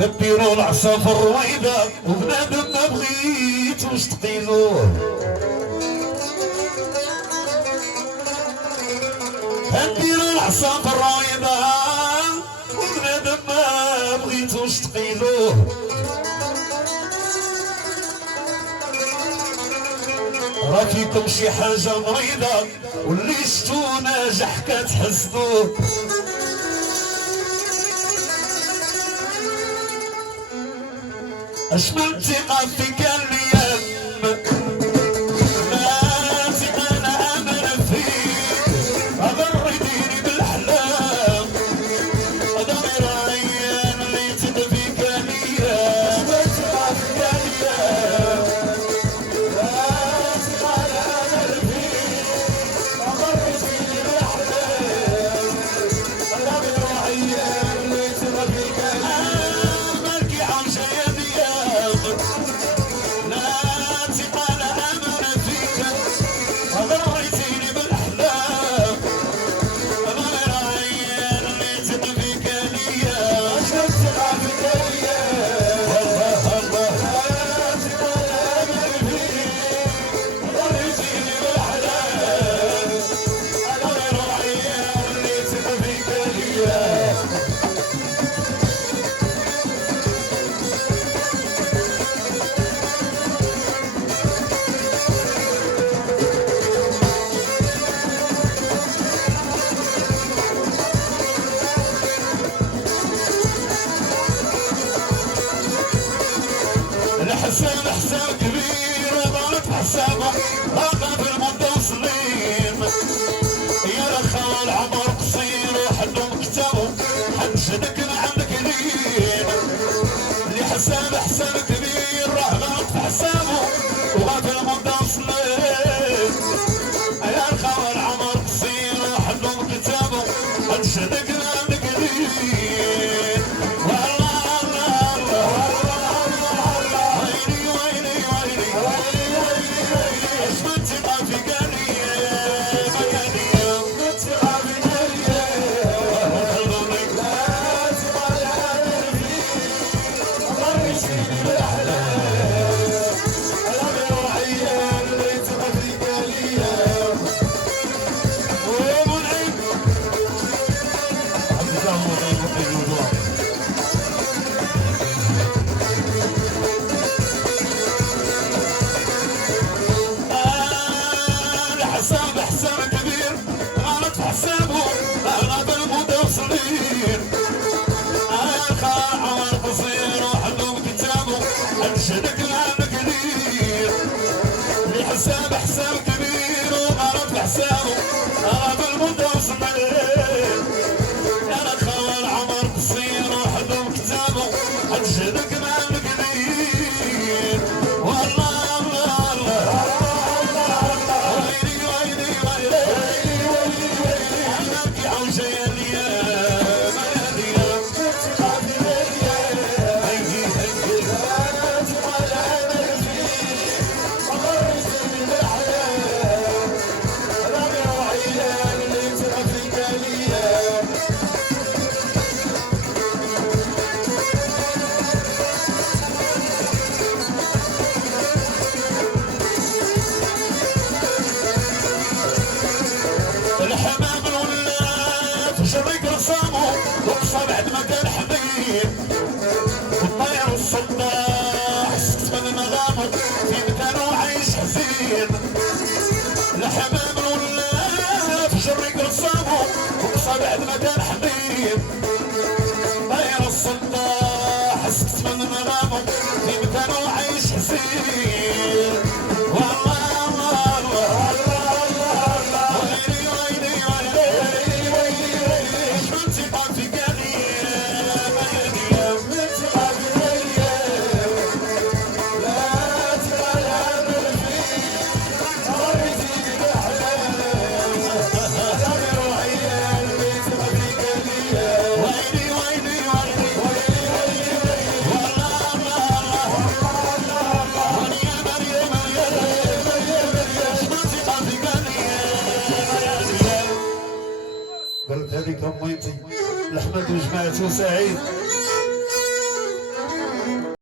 كبيروا العصافر الرويضة وبنادم ما بغيتوش تقيلوه. كبيروا العصافر الرويضة وبنادم ما بغيتوش تقيلوه. راه فيكم شي حاجة مريضة واللي شتو ناجح كتحسدوه. اش من ثقة فيك اليوم، لا ثقة انا امل فيك، غريتيني بالاحلام، ضمير عيان اللي تثق فيك اليوم. اش من ثقة فيك اليوم، لا ثقة انا امل فيك، غريتيني بالاحلام، ضمير عيان اللي تثق فيك اليوم. مالكي عوجة الحساب حساب كبير ضرب حسابه راقب المتصلين. يا رخا العمر قصير وحدهم كتابه حد شدك عندك لين. اللي حساب حساب كبير راه غلط في حسابه وغاب المتصلين. يا رخا العمر قصير وحدهم كتابه حد شدك عندك لين. حساب حساب كبير غلط في حسابه اغلب المتصلين. عمر قصير وحدهم كتابه انشدك العام كبير. اللي حساب حساب كبير وغلط في حسابه اغلب المتصلين. انا خوال عمر قصير وحدهم كتابه انشدك العام كبير. والله الحمام الولاد شريك رسامه وقصى بعد ما كان حبيب. والطير والصداح سكت من مغامه في مكانه عايش حزين. الحمام الولاد شريك رسامه وقصى بعد ما كان حبيب. طير الصداح سكت من مغامه في مكانه عايش حزين. والله قالت هذيك اميتي لحمد وجماعته سعيد